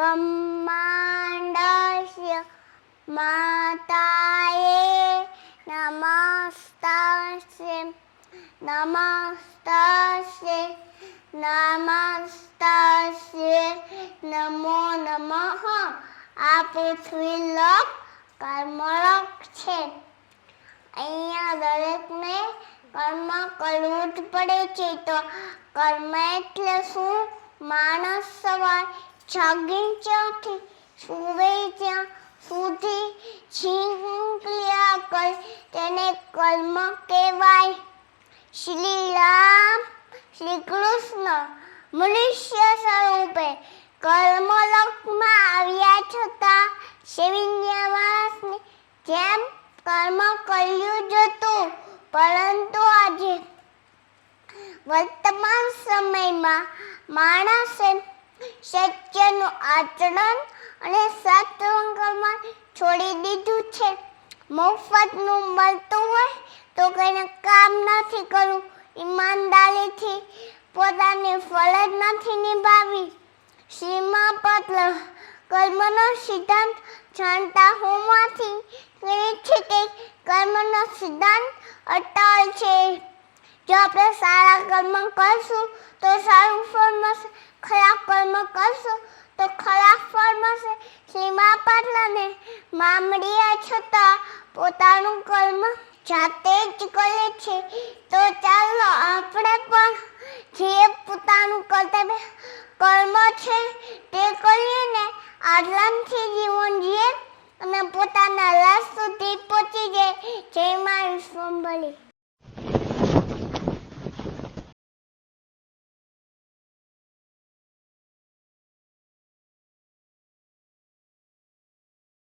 ब्रह्माण्डस्य माताये नमस्तस्यै नमस्तस्यै नमस्तस्यै नमो नमः। આ પૃથ્વી લોક કર્મલોક છે. અહીંયા દરેકને કર્મ કરવું જ પડે છે. તો કર્મ એટલે શું? માણસ સવાર જાગી ત્યાંથી સુવે ત્યાં સુધી છીંકલિયા કરે તેને કર્મ કહેવાય. શ્રી રામ શ્રી કૃષ્ણ મનુષ્ય સ્વરૂપે કર્મલોકમાં આવ્યા છતાં સેવિન્ય માણસની જેમ કર્મ કર્યું જ હતું. પરંતુ આજે વર્તમાન સમયમાં માણસે સત્યનું આચરણ અને સત્સંગ છોડી દીધું છે. મફતનું મળતું હોય તો કઈને કામ નથી કરવું, ઈમાનદારીથી પોતાની ફરજ નથી નિભાવી. શ્રીમદ કર્મનો સિદ્ધાંત જાણતા હોવાથી કહે છે કે કર્મનો સિદ્ધાંત અટલ છે. જો આપણે સારા કર્મ કરશું તો સારું ફળ મળશે, ખરાબ કર્મ કરશું તો ખરાબ ફળ મળશે. શ્રીમદ પાટલાને મામડિયા છતાં પોતાનું કર્મ જાતે જ કરે છે. તો ચાલો આપણે પણ જે પોતાનું કર્તવ્ય કર્મ છે તે કરીએ ને આરામથી જીવન જીએ અને પોતાના લક્ષ્ય સુધી